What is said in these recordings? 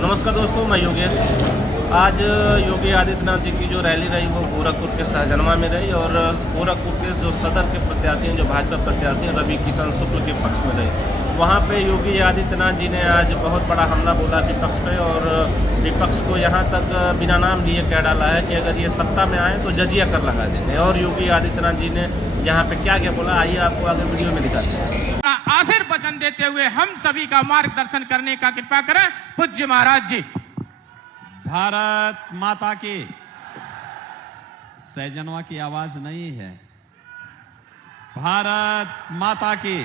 नमस्कार दोस्तों, मैं योगेश। आज योगी आदित्यनाथ जी की जो रैली रही वो गोरखपुर के सहजनवा में रही और गोरखपुर के जो सदर के प्रत्याशी हैं, जो भाजपा प्रत्याशी हैं, रवि किशन शुक्ल के पक्ष में रही। वहाँ पे योगी आदित्यनाथ जी ने आज बहुत बड़ा हमला बोला विपक्ष पे और विपक्ष को यहाँ तक बिना नाम लिए कह डाला है कि अगर ये सत्ता में आए तो जजिया कर लगा देंगे। और योगी आदित्यनाथ जी ने यहाँ पे क्या क्या बोला, आइए आपको आगे वीडियो में दिखाते। आखिर वचन देते हुए हम सभी का मार्गदर्शन करने का कृपा करें पूज्य महाराज जी। भारत माता की। सहजनवा की आवाज नहीं है। भारत माता की।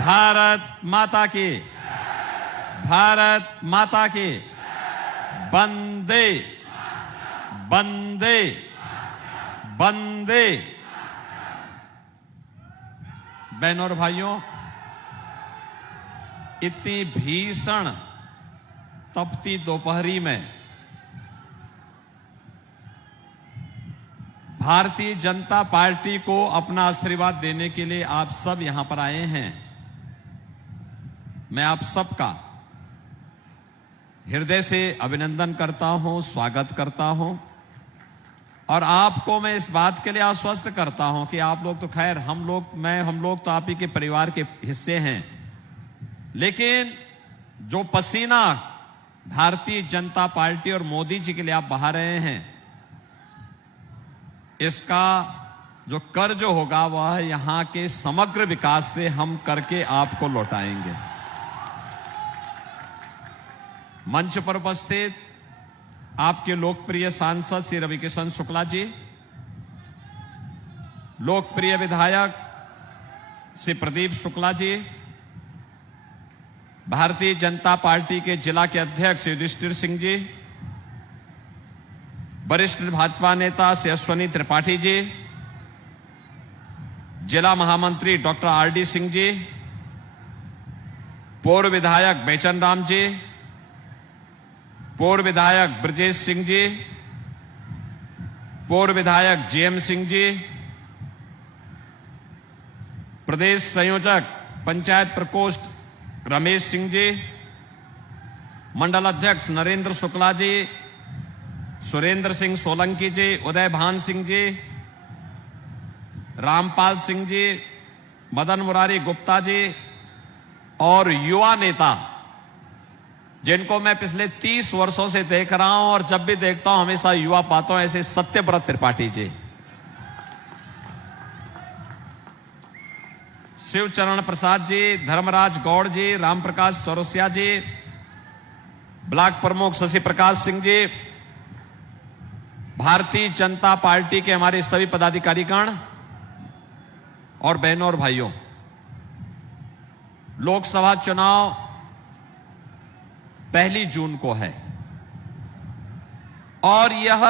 भारत माता की। भारत माता की। वंदे वंदे वंदे। बहनों और भाइयों, इतनी भीषण तपती दोपहरी में भारतीय जनता पार्टी को अपना आशीर्वाद देने के लिए आप सब यहां पर आए हैं। मैं आप सबका हृदय से अभिनंदन करता हूं, स्वागत करता हूं और आपको मैं इस बात के लिए आश्वस्त करता हूं कि आप लोग तो खैर हम लोग तो आप ही के परिवार के हिस्से हैं, लेकिन जो पसीना भारतीय जनता पार्टी और मोदी जी के लिए आप बहा रहे हैं, इसका जो कर्ज होगा वह यहां के समग्र विकास से हम करके आपको लौटाएंगे। मंच पर उपस्थित आपके लोकप्रिय सांसद श्री रवि किशन शुक्ला जी, लोकप्रिय विधायक श्री प्रदीप शुक्ला जी, भारतीय जनता पार्टी के जिला के अध्यक्ष युधिष्ठिर सिंह जी, वरिष्ठ भाजपा नेता श्री अश्वनी त्रिपाठी जी, जिला महामंत्री डॉक्टर आर.डी. सिंह जी, पूर्व विधायक बेचन राम जी, पूर्व विधायक ब्रजेश सिंह जी, पूर्व विधायक जीएम सिंह जी, प्रदेश संयोजक पंचायत प्रकोष्ठ रमेश सिंह जी, मंडल अध्यक्ष नरेंद्र शुक्ला जी, सुरेंद्र सिंह सोलंकी जी, उदय भान सिंह जी, रामपाल सिंह जी, मदन मुरारी गुप्ता जी और युवा नेता जिनको मैं पिछले 30 वर्षों से देख रहा हूं और जब भी देखता हूं हमेशा युवा पाता हूं, ऐसे सत्यव्रत त्रिपाठी जी, शिवचरण प्रसाद जी, धर्मराज गौड़ जी, रामप्रकाश चौरसिया जी, ब्लॉक प्रमुख शशि प्रकाश सिंह जी, भारतीय जनता पार्टी के हमारे सभी पदाधिकारीगण और बहनों और भाइयों, लोकसभा चुनाव 1 जून को है और यह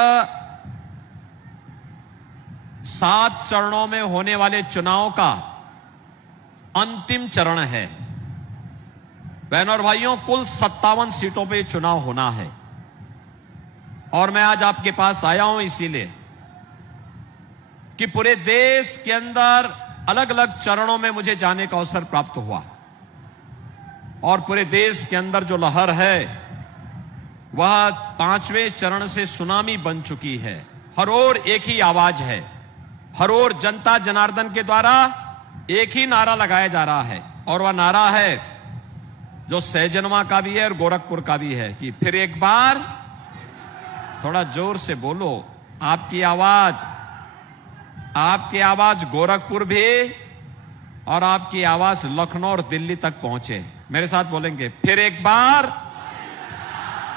7 चरणों में होने वाले चुनाव का अंतिम चरण है। बहनों और भाइयों, कुल 57 सीटों पे चुनाव होना है और मैं आज आपके पास आया हूं इसीलिए कि पूरे देश के अंदर अलग अलग चरणों में मुझे जाने का अवसर प्राप्त हुआ और पूरे देश के अंदर जो लहर है वह 5वें चरण से सुनामी बन चुकी है। हर ओर एक ही आवाज है, हर ओर जनता जनार्दन के द्वारा एक ही नारा लगाया जा रहा है और वह नारा है जो सहजनवा का भी है और गोरखपुर का भी है कि फिर एक बार। थोड़ा जोर से बोलो, आपकी आवाज गोरखपुर भी और आपकी आवाज लखनऊ और दिल्ली तक पहुंचे। मेरे साथ बोलेंगे, फिर एक बार,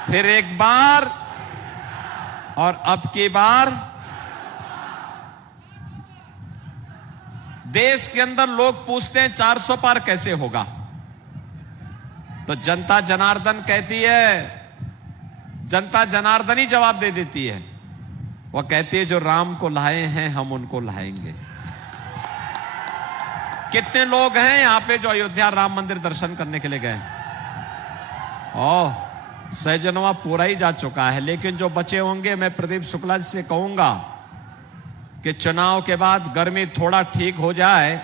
फिर एक बार और अब की बार। देश के अंदर लोग पूछते हैं 400 पार कैसे होगा, तो जनता जनार्दन कहती है, जनता जनार्दन ही जवाब दे देती है। वह कहती है जो राम को लाए हैं हम उनको लाएंगे। कितने लोग हैं यहां पे जो अयोध्या राम मंदिर दर्शन करने के लिए गए? सहजनवा पूरा ही जा चुका है, लेकिन जो बचे होंगे मैं प्रदीप शुक्ला जी से कहूंगा कि चुनाव के बाद गर्मी थोड़ा ठीक हो जाए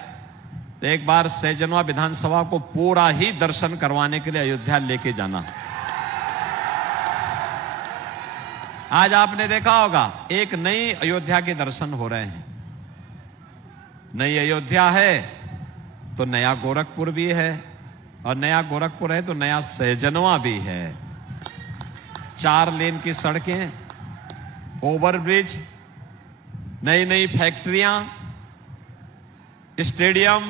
तो एक बार सहजनवा विधानसभा को पूरा ही दर्शन करवाने के लिए अयोध्या लेके जाना। आज आपने देखा होगा एक नई अयोध्या के दर्शन हो रहे हैं। नई अयोध्या है तो नया गोरखपुर भी है, और नया गोरखपुर है तो नया सहजनवा भी है। 4 लेन की सड़कें, ओवरब्रिज, नई नई फैक्ट्रियां, स्टेडियम,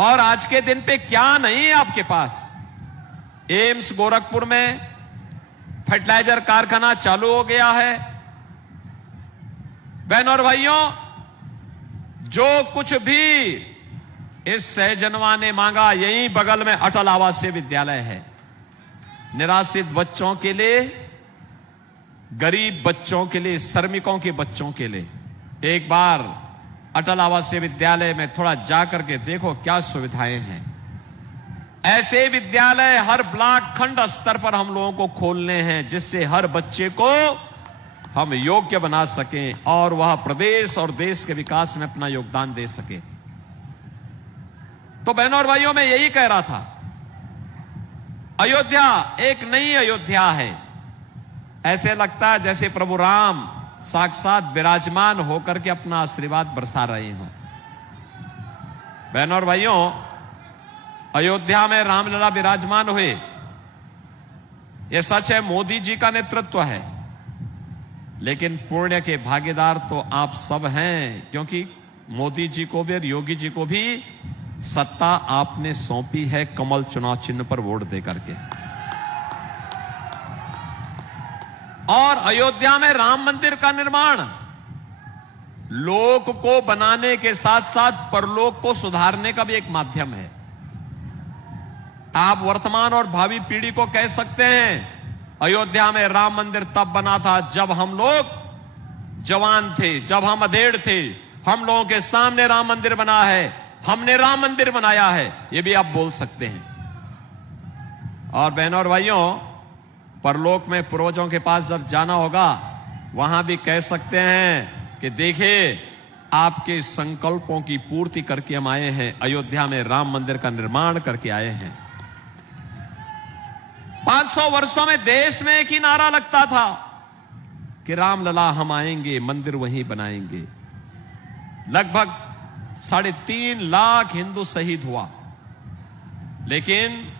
और आज के दिन पे क्या नहीं है आपके पास। एम्स गोरखपुर में, फर्टिलाइजर कारखाना चालू हो गया है। बहनों और भाइयों, जो कुछ भी इस सहजनवा ने मांगा, यहीं बगल में अटल आवासीय विद्यालय है। निराश्रित बच्चों के लिए, गरीब बच्चों के लिए, श्रमिकों के बच्चों के लिए एक बार अटल आवासीय विद्यालय में थोड़ा जाकर के देखो क्या सुविधाएं हैं। ऐसे विद्यालय हर ब्लॉक खंड स्तर पर हम लोगों को खोलने हैं, जिससे हर बच्चे को हम योग्य बना सकें और वह प्रदेश और देश के विकास में अपना योगदान दे सके। तो बहनों और भाइयों, मैं यही कह रहा था, अयोध्या एक नई अयोध्या है। ऐसे लगता है जैसे प्रभु राम साक्षात विराजमान होकर के अपना आशीर्वाद बरसा रहे हों। बहनों और भाइयों, अयोध्या में रामलला विराजमान हुए, यह सच है, मोदी जी का नेतृत्व है, लेकिन पुण्य के भागीदार तो आप सब हैं, क्योंकि मोदी जी को भी और योगी जी को भी सत्ता आपने सौंपी है कमल चुनाव चिन्ह पर वोट देकर के। और अयोध्या में राम मंदिर का निर्माण लोक को बनाने के साथ साथ परलोक को सुधारने का भी एक माध्यम है। आप वर्तमान और भावी पीढ़ी को कह सकते हैं, अयोध्या में राम मंदिर तब बना था जब हम लोग जवान थे, जब हम अधेड़ थे, हम लोगों के सामने राम मंदिर बना है, हमने राम मंदिर बनाया है, यह भी आप बोल सकते हैं। और बहनों और भाइयों, परलोक में पूर्वजों के पास जब जाना होगा, वहां भी कह सकते हैं कि देखिए, आपके संकल्पों की पूर्ति करके हम आए हैं, अयोध्या में राम मंदिर का निर्माण करके आए हैं। 500 वर्षों में देश में एक ही नारा लगता था कि रामलला हम आएंगे, मंदिर वहीं बनाएंगे। लगभग 3.5 लाख हिंदू शहीद हुआ, लेकिन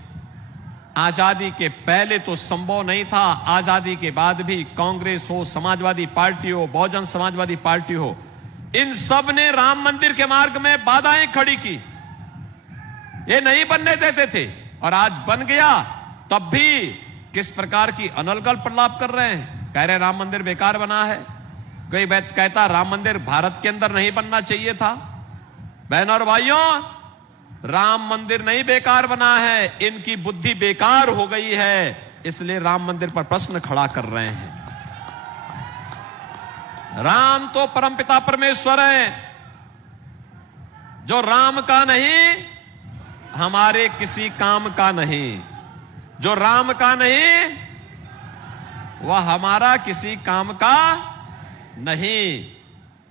आजादी के पहले तो संभव नहीं था, आजादी के बाद भी कांग्रेस हो, समाजवादी पार्टी हो, बहुजन समाजवादी पार्टी हो, इन सब ने राम मंदिर के मार्ग में बाधाएं खड़ी की। ये नहीं बनने देते थे, और आज बन गया, तब भी किस प्रकार की अनलगल प्रलाप कर रहे हैं। कह रहे राम मंदिर बेकार बना है। कोई बात कहता राम मंदिर भारत के अंदर नहीं बनना चाहिए था। बहनों और भाइयों, राम मंदिर नहीं बेकार बना है, इनकी बुद्धि बेकार हो गई है, इसलिए राम मंदिर पर प्रश्न खड़ा कर रहे हैं। राम तो परमपिता परमेश्वर है, जो राम का नहीं, हमारे किसी काम का नहीं। जो राम का नहीं, वह हमारा किसी काम का नहीं।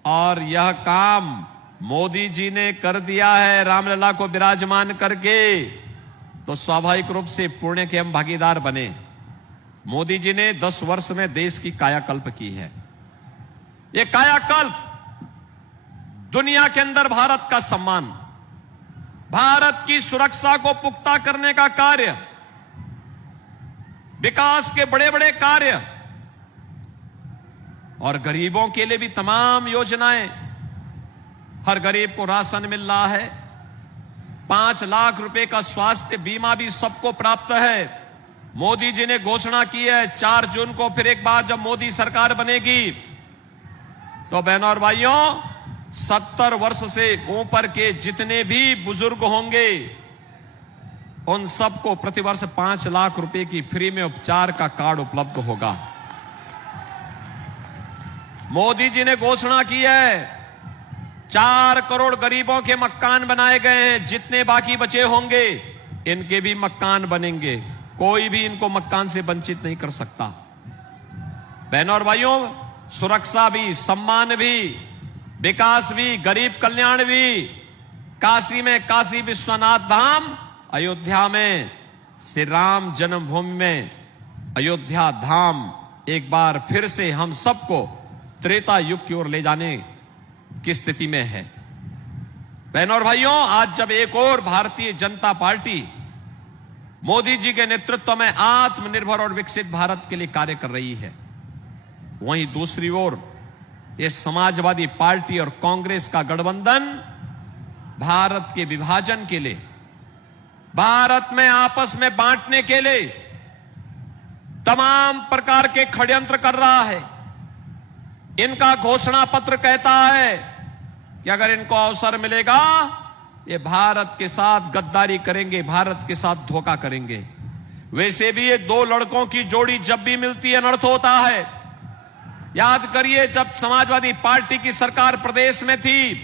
और यह काम मोदी जी ने कर दिया है रामलला को विराजमान करके, तो स्वाभाविक रूप से पुण्य के हम भागीदार बने। मोदी जी ने 10 वर्ष में देश की कायाकल्प की है। यह कायाकल्प दुनिया के अंदर भारत का सम्मान, भारत की सुरक्षा को पुख्ता करने का कार्य, विकास के बड़े बड़े कार्य, और गरीबों के लिए भी तमाम योजनाएं। हर गरीब को राशन मिल रहा है, 5 लाख रुपए का स्वास्थ्य बीमा भी सबको प्राप्त है। मोदी जी ने घोषणा की है 4 जून को फिर एक बार जब मोदी सरकार बनेगी, तो बहनों और भाइयों, 70 वर्ष से ऊपर के जितने भी बुजुर्ग होंगे, उन सबको प्रतिवर्ष 5 लाख रुपए की फ्री में उपचार का कार्ड उपलब्ध होगा। मोदी जी ने घोषणा की है 4 करोड़ गरीबों के मकान बनाए गए हैं, जितने बाकी बचे होंगे इनके भी मकान बनेंगे, कोई भी इनको मकान से वंचित नहीं कर सकता। बहनों और भाइयों, सुरक्षा भी, सम्मान भी, विकास भी, गरीब कल्याण भी। काशी में काशी विश्वनाथ धाम, अयोध्या में श्री राम जन्मभूमि में अयोध्या धाम, एक बार फिर से हम सबको त्रेता युग की ओर ले जाने की स्थिति में है। बहनों और भाइयों, आज जब एक और भारतीय जनता पार्टी मोदी जी के नेतृत्व में आत्मनिर्भर और विकसित भारत के लिए कार्य कर रही है, वहीं दूसरी ओर ये समाजवादी पार्टी और कांग्रेस का गठबंधन भारत के विभाजन के लिए, भारत में आपस में बांटने के लिए तमाम प्रकार के षड्यंत्र कर रहा है। इनका घोषणा पत्र कहता है कि अगर इनको अवसर मिलेगा ये भारत के साथ गद्दारी करेंगे, भारत के साथ धोखा करेंगे। वैसे भी ये दो लड़कों की जोड़ी जब भी मिलती है अनर्थ होता है। याद करिए, जब समाजवादी पार्टी की सरकार प्रदेश में थी,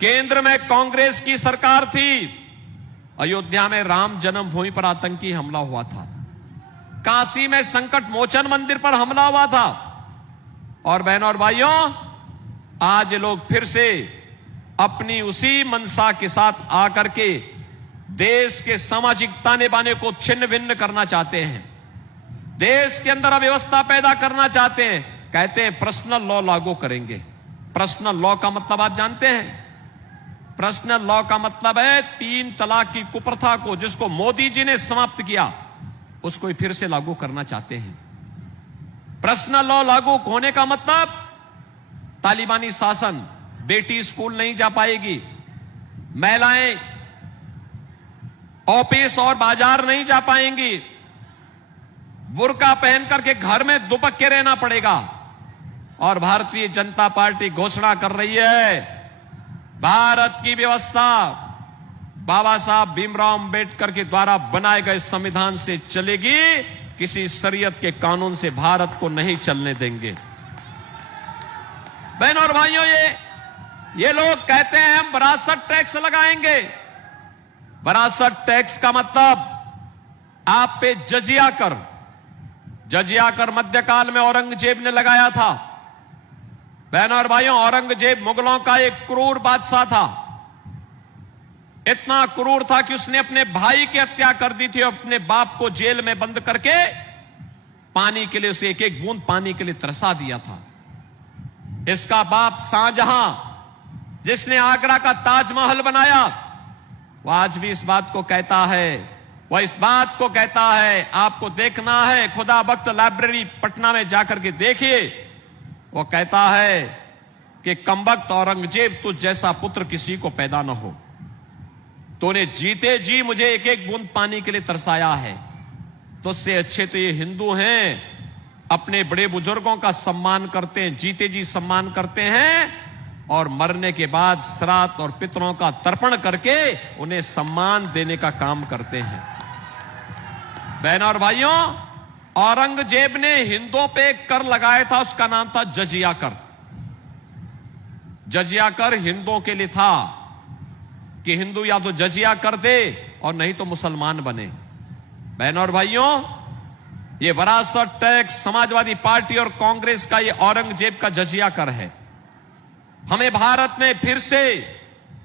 केंद्र में कांग्रेस की सरकार थी, अयोध्या में राम जन्मभूमि पर आतंकी हमला हुआ था, काशी में संकट मोचन मंदिर पर हमला हुआ था। और बहनों और भाइयों, आज ये लोग फिर से अपनी उसी मनसा के साथ आकर के देश के सामाजिक ताने बाने को छिन्न भिन्न करना चाहते हैं, देश के अंदर अव्यवस्था पैदा करना चाहते हैं। कहते हैं पर्सनल लॉ लागू करेंगे। पर्सनल लॉ का मतलब आप जानते हैं? पर्सनल लॉ का मतलब है 3 तलाक की कुप्रथा को, जिसको मोदी जी ने समाप्त किया, उसको फिर से लागू करना चाहते हैं। पर्सनल लॉ लागू होने का मतलब तालिबानी शासन, बेटी स्कूल नहीं जा पाएगी, महिलाएं ऑफिस और बाजार नहीं जा पाएंगी, बुर्का पहन करके घर में दुपक के रहना पड़ेगा। और भारतीय जनता पार्टी घोषणा कर रही है, भारत की व्यवस्था बाबा साहब भीमराव अंबेडकर के द्वारा बनाए गए संविधान से चलेगी, किसी शरीयत के कानून से भारत को नहीं चलने देंगे। बहनों और भाइयों, ये लोग कहते हैं हम विरासत टैक्स लगाएंगे। विरासत टैक्स का मतलब आप पे जजिया कर, जजिया कर मध्यकाल में औरंगजेब ने लगाया था। बहनों और भाइयों, औरंगजेब मुगलों का एक क्रूर बादशाह था। इतना क्रूर था कि उसने अपने भाई की हत्या कर दी थी और अपने बाप को जेल में बंद करके पानी के लिए, उसे एक एक बूंद पानी के लिए तरसा दिया था। इसका बाप शाहजहां, जिसने आगरा का ताजमहल बनाया, वह आज भी इस बात को कहता है, वह इस बात को कहता है, आपको देखना है, खुदा बख्त लाइब्रेरी पटना में जाकर के देखिए, वो कहता है कि कमबख्त औरंगजेब तुझ जैसा पुत्र किसी को पैदा न हो, तूने जीते जी मुझे एक एक बूंद पानी के लिए तरसाया है। तो उससे अच्छे तो ये हिंदू हैं, अपने बड़े बुजुर्गों का सम्मान करते हैं, जीते जी सम्मान करते हैं, और मरने के बाद श्राद्ध और पितरों का तर्पण करके उन्हें सम्मान देने का काम करते हैं। बहनों और भाइयों, औरंगजेब ने हिंदुओं पे कर लगाया था, उसका नाम था जजिया कर। जजिया कर हिंदुओं के लिए था कि हिंदू या तो जजिया कर दे और नहीं तो मुसलमान बने। बहनों और भाइयों, ये विरासत टैक्स समाजवादी पार्टी और कांग्रेस का, ये औरंगजेब का जजिया कर है। हमें भारत में फिर से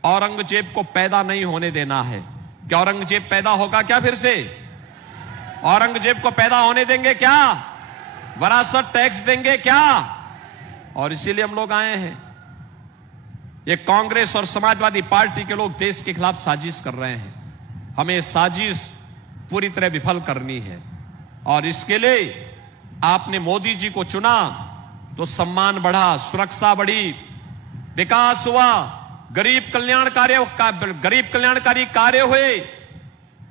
औरंगजेब को पैदा नहीं होने देना है। क्या औरंगजेब पैदा होगा क्या? फिर से औरंगजेब को पैदा होने देंगे क्या? विरासत टैक्स देंगे क्या? और इसीलिए हम लोग आए हैं। ये कांग्रेस और समाजवादी पार्टी के लोग देश के खिलाफ साजिश कर रहे हैं। हमें साजिश पूरी तरह विफल करनी है, और इसके लिए आपने मोदी जी को चुना तो सम्मान बढ़ा, सुरक्षा बढ़ी, विकास हुआ, गरीब कल्याणकारी कार्य हुए,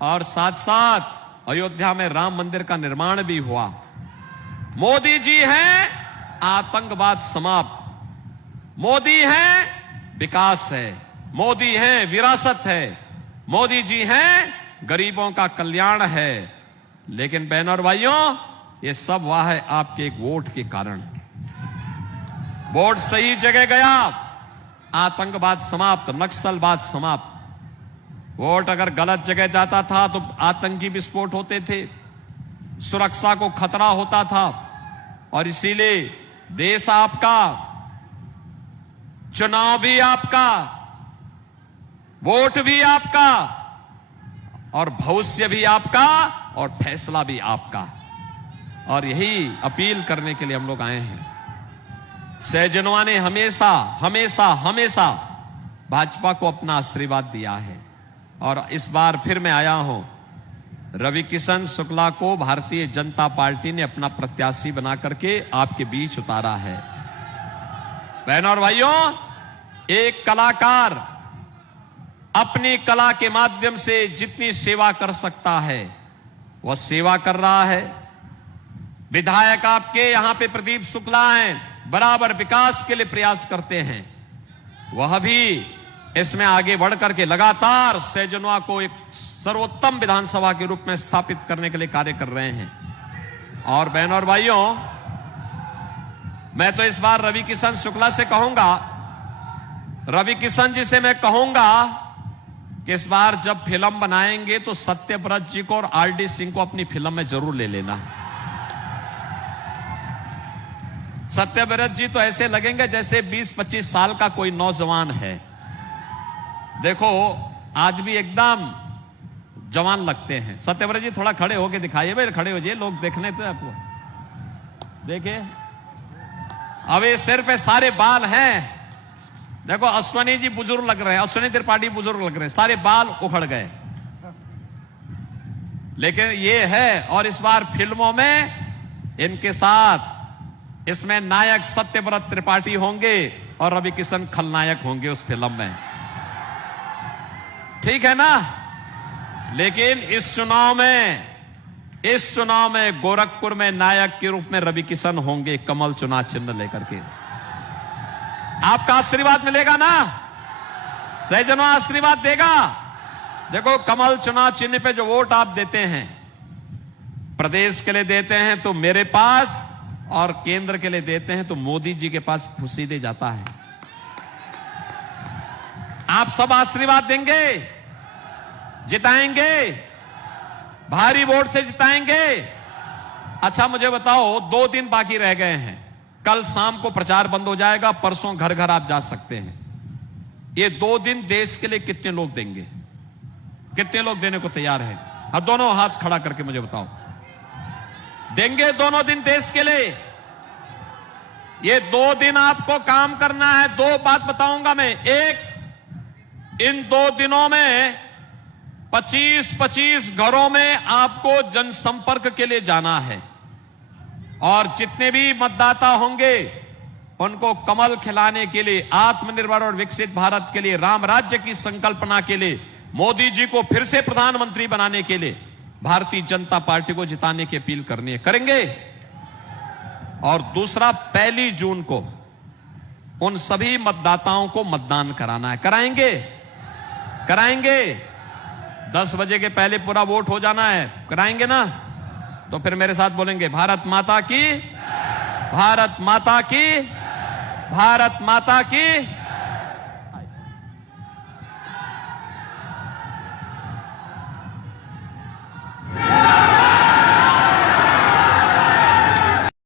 और साथ साथ अयोध्या में राम मंदिर का निर्माण भी हुआ। मोदी जी हैं आतंकवाद समाप्त, मोदी हैं विकास है, मोदी हैं विरासत है, मोदी जी हैं गरीबों का कल्याण है। लेकिन बहनों और भाइयों, ये सब हुआ है आपके एक वोट के कारण। वोट सही जगह गया, आतंकवाद समाप्त, नक्सलवाद समाप्त। वोट अगर गलत जगह जाता था तो आतंकी विस्फोट होते थे, सुरक्षा को खतरा होता था। और इसीलिए देश आपका, चुनाव भी आपका, वोट भी आपका, और भविष्य भी आपका, और फैसला भी आपका। और यही अपील करने के लिए हम लोग आए हैं। सहजनवा ने हमेशा हमेशा हमेशा भाजपा को अपना आशीर्वाद दिया है और इस बार फिर मैं आया हूं। रविकिशन शुक्ला को भारतीय जनता पार्टी ने अपना प्रत्याशी बना करके आपके बीच उतारा है। बहनों और भाइयों, एक कलाकार अपनी कला के माध्यम से जितनी सेवा कर सकता है वह सेवा कर रहा है। विधायक आपके यहां पे प्रदीप शुक्ला हैं, बराबर विकास के लिए प्रयास करते हैं। वह भी इसमें आगे बढ़ करके लगातार सहजनवा को एक सर्वोत्तम विधानसभा के रूप में स्थापित करने के लिए कार्य कर रहे हैं। और बहनों और भाइयों, मैं तो इस बार रविकिशन शुक्ला से कहूंगा, रविकिशन जी से मैं कहूंगा कि इस बार जब फिल्म बनाएंगे तो सत्यव्रत जी को और आरडी सिंह को अपनी फिल्म में जरूर ले लेना। सत्यव्रत जी तो ऐसे लगेंगे जैसे 20-25 साल का कोई नौजवान है। देखो आज भी एकदम जवान लगते हैं। सत्यव्रत जी थोड़ा खड़े होके दिखाइए भाई, खड़े हो जाइए, लोग देखने थे आपको। देखिए अभी सिर पे सारे बाल हैं। देखो अश्वनी जी बुजुर्ग लग रहे हैं, अश्वनी त्रिपाठी बुजुर्ग लग रहे हैं, सारे बाल उखड़ गए। लेकिन ये है, और इस बार फिल्मों में इनके साथ इसमें नायक सत्यव्रत त्रिपाठी होंगे और रविकिशन खलनायक होंगे उस फिल्म में, ठीक है ना। लेकिन इस चुनाव में गोरखपुर में नायक के रूप में रविकिशन होंगे, कमल चुनाव चिन्ह लेकर के। आपका आशीर्वाद मिलेगा ना, सहजनवा आशीर्वाद देगा। देखो कमल चुनाव चिन्ह पे जो वोट आप देते हैं, प्रदेश के लिए देते हैं तो मेरे पास, और केंद्र के लिए देते हैं तो मोदी जी के पास सीधे जाता है। आप सब आशीर्वाद देंगे, जिताएंगे, भारी वोट से जिताएंगे। अच्छा मुझे बताओ, 2 दिन बाकी रह गए हैं, कल शाम को प्रचार बंद हो जाएगा, परसों घर घर आप जा सकते हैं। ये 2 दिन देश के लिए कितने लोग देंगे, कितने लोग देने को तैयार हैं? अब दोनों हाथ खड़ा करके मुझे बताओ, देंगे दोनों दिन देश के लिए? ये 2 दिन आपको काम करना है। 2 बात बताऊंगा मैं। एक, इन 2 दिनों में 25-25 घरों में आपको जनसंपर्क के लिए जाना है और जितने भी मतदाता होंगे उनको कमल खिलाने के लिए, आत्मनिर्भर और विकसित भारत के लिए, राम राज्य की संकल्पना के लिए, मोदी जी को फिर से प्रधानमंत्री बनाने के लिए भारतीय जनता पार्टी को जिताने की अपील करनी है। करेंगे? और दूसरा, 1 जून को उन सभी मतदाताओं को मतदान कराना है। कराएंगे? कराएंगे? 10 बजे के पहले पूरा वोट हो जाना है। कराएंगे ना? तो फिर मेरे साथ बोलेंगे, भारत माता की, भारत माता की, भारत माता की।